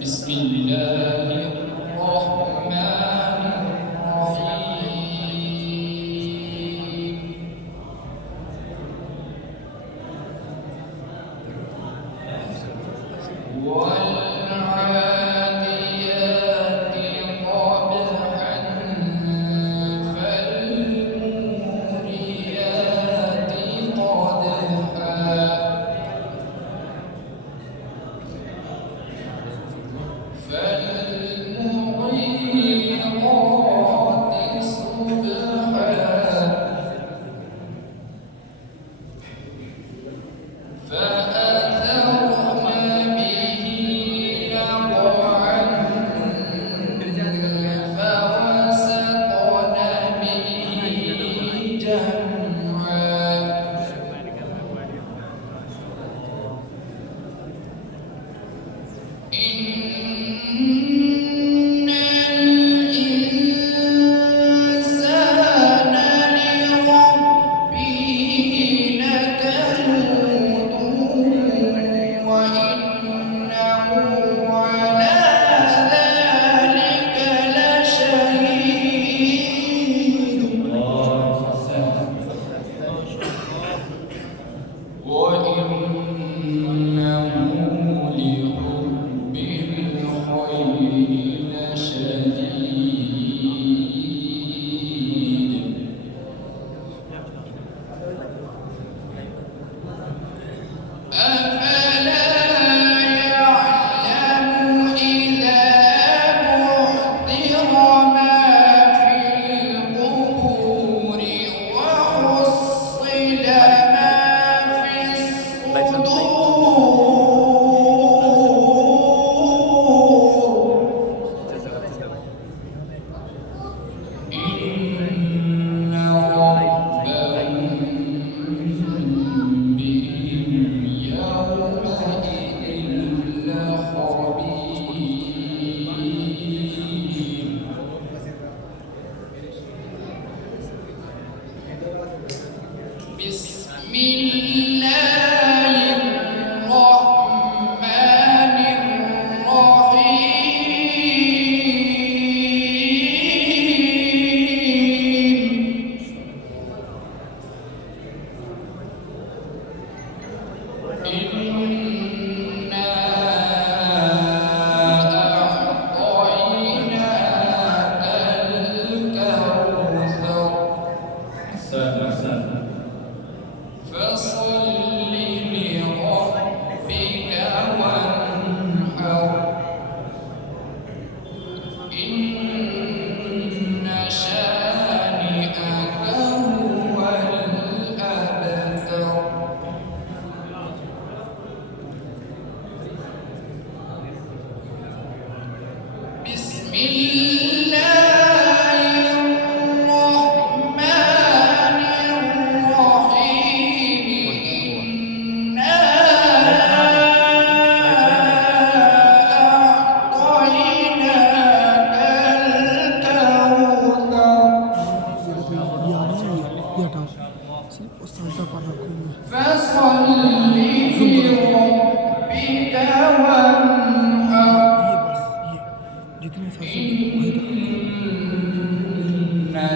بسم الله الرحمن الرحيم والعاديات ضبحا فالموريات قدحا فالمغيرات صبحا فأثرن به نقعا فوسطن به جمعا إن الإنسان لربه لكنود وإنه على ذلك لشهيد وإنه لحب الخير لشديد أفلا يعلم إذا بعثر ما في القبور وحصل ما في الصدور إن ربهم بهم يومئذ لخبير بسم الله الرحمن الرحيم إنا أعطيناك الكوثر فصل لربك وانحر إن شانئك هو الأبتر بسم الله الرحمن الرحيم إنا أعطيناك الكوثر فصل لربك وانحر إن